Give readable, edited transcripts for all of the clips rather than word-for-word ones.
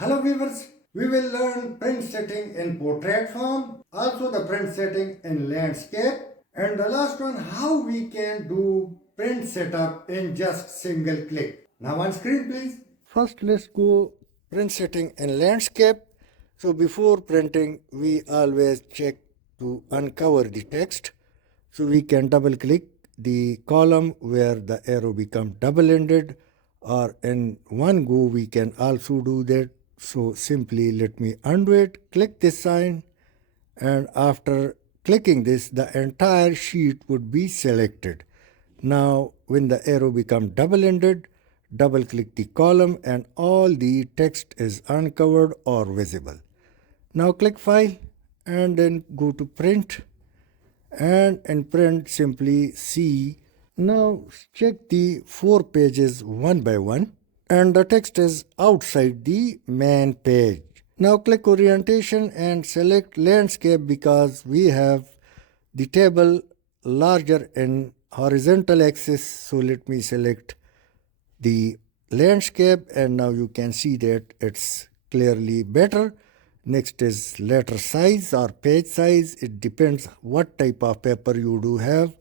Hello viewers, we will learn print setting in portrait form, also the print setting in landscape, and the last one how we can do print setup in just single click. Now on screen please. First let's go print setting in landscape. So before printing we always check to uncover the text. So we can double click the column where the arrow become double-ended, or in one go we can also do that. So simply let me undo it, click this sign, and after clicking this the entire sheet would be selected. Now when the arrow become double-ended, double click the column and all the text is uncovered or visible. Now click file and then go to print, and in print simply see. Now check the 4 pages one by one, and the text is outside the main page. Now click orientation and select landscape because we have the table larger in horizontal axis. So let me select the landscape, and now you can see that it's clearly better. Next is letter size or page size. It depends what type of paper you do have,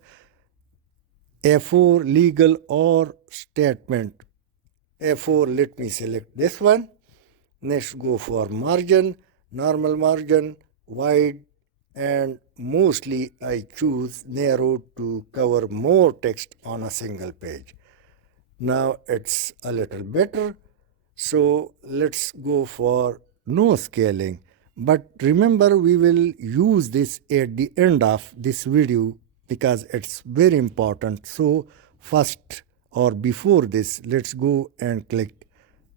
A4, legal or statement. A4, let me select this one. Next go for margin, normal margin, wide, and mostly I choose narrow to cover more text on a single page. Now it's a little better. So let's go for no scaling. But remember, we will use this at the end of this video because it's very important. So first or before this, let's go and click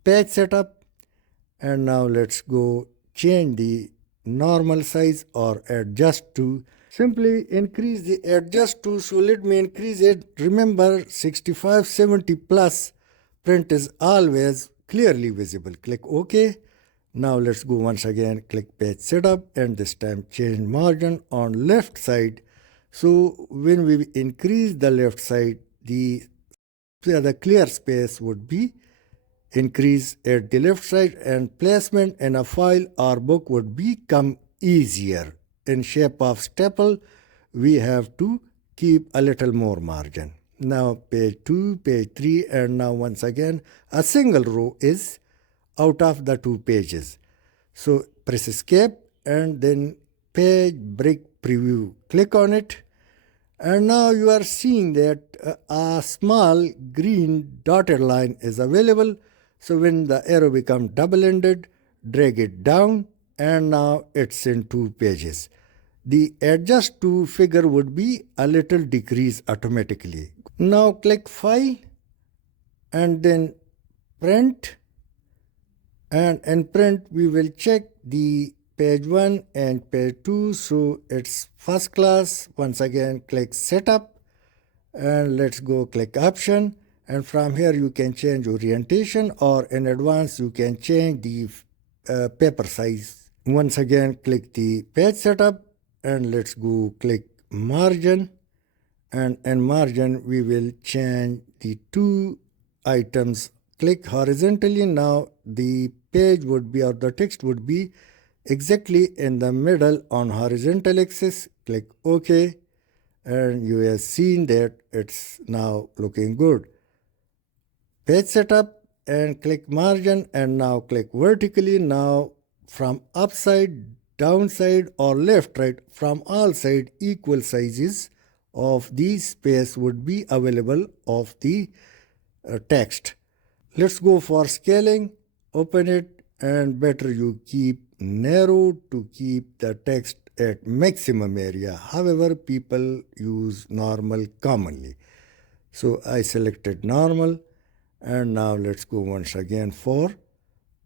page setup. And now let's go change the normal size or adjust to. Simply increase the adjust to. So let me increase it. Remember 6570 plus print is always clearly visible. Click OK. Now let's go once again, click page setup, and this time change margin on left side. So when we increase the left side, the clear space would be increase at the left side, and placement in a file or book would become easier. In shape of staple, we have to keep a little more margin. Now page 2, page 3, and now once again a single row is out of the 2 pages. So press escape and then page break preview. Click on it. And now you are seeing that a small green dotted line is available. So when the arrow becomes double-ended, drag it down, and now it's in 2 pages. The adjust to figure would be a little decrease automatically. Now click file and then print, and in print we will check the page 1 and page 2. So it's first class. Once again click setup, and let's go click option, and from here you can change orientation, or in advance you can change the paper size. Once again click the page setup, and let's go click margin, and in margin we will change the 2 items. Click horizontally. Now the page would be, or the text would be exactly in the middle on horizontal axis. Click OK, and you have seen that it's now looking good. Page setup and click margin, and now click vertically. Now from upside, downside, or left, right, from all side equal sizes of the space would be available of the text. Let's go for scaling. Open it, and better you keep narrow to keep the text at maximum area. However, people use normal commonly. So I selected normal, and now let's go once again for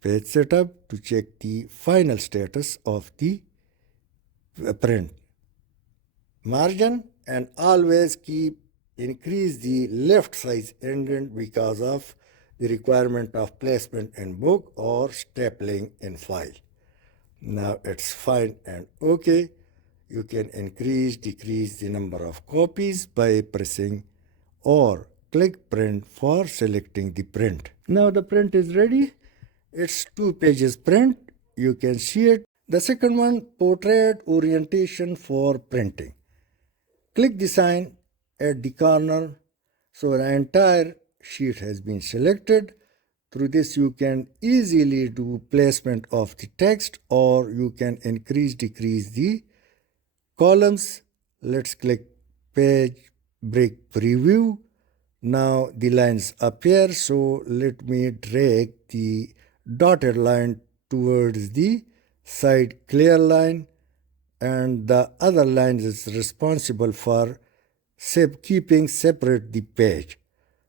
page setup to check the final status of the print. Margin, and always keep increase the left size indent because of the requirement of placement in book or stapling in file. Now it's fine and OK. You can increase, decrease the number of copies by pressing or click print for selecting the print. Now the print is ready. It's 2 pages print. You can see it. The second one, portrait orientation for printing. Click the sign at the corner. So the entire sheet has been selected. Through this you can easily do placement of the text, or you can increase, decrease the columns. Let's click page break preview. Now the lines appear, so let me drag the dotted line towards the side clear line, and the other line is responsible for keeping separate the page.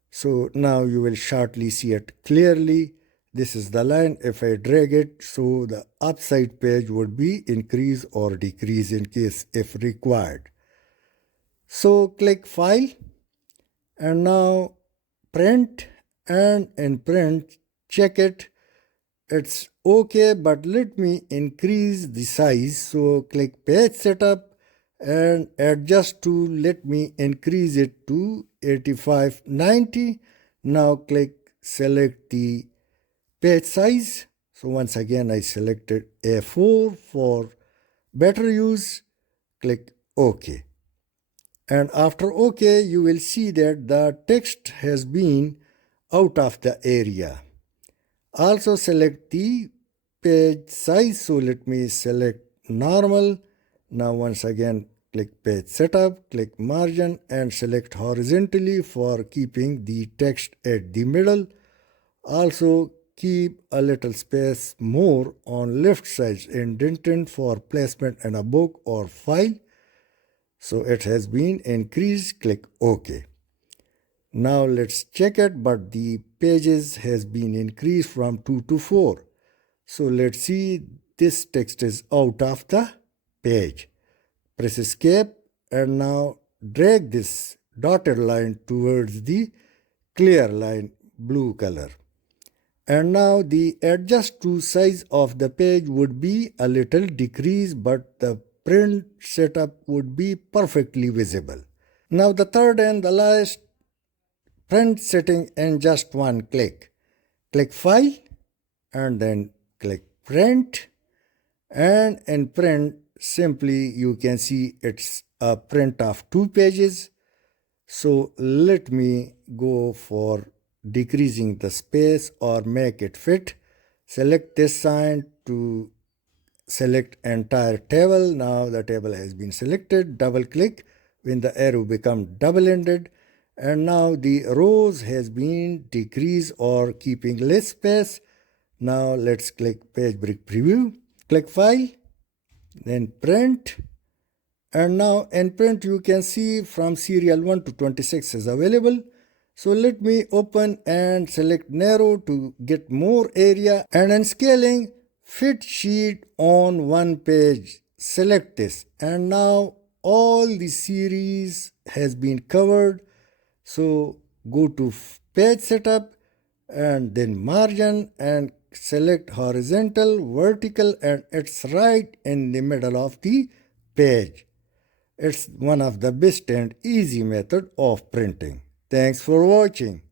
So now you will shortly see it clearly. This is the line. If I drag it, so the upside page would be increase or decrease in case if required. So click file, and now print, and in print check it. It's okay, but let me increase the size. So click page setup and adjust to, let me increase it to 85/90. Now click select the page size. So once again I selected A4 for better use. Click OK. And after OK, you will see that the text has been out of the area. Also select the page size. So let me select normal. Now once again click page setup, click margin and select horizontally for keeping the text at the middle. Also keep a little space more on left side indented for placement in a book or file. So it has been increased. Click OK. Now let's check it, but the pages has been increased from 2 to 4. So let's see, this text is out of the page. Press escape and now drag this dotted line towards the clear line, blue color. And now the adjust to size of the page would be a little decrease, but the print setup would be perfectly visible. Now the third and the last, print setting in just one click. Click file and then click print, and in print simply you can see it's a print of 2 pages. So let me go for decreasing the space or make it fit. Select this sign to select entire table. Now the table has been selected. Double click when the arrow becomes double-ended, and now the rows has been decreased or keeping less space. Now let's click page break preview. Click file, then print, and now in print you can see from serial 1 to 26 is available. So let me open and select narrow to get more area, and in scaling fit sheet on one page, select this, and now all the series has been covered. So go to page setup and then margin and select horizontal, vertical, and it's right in the middle of the page. It's one of the best and easy method of printing. Thanks for watching.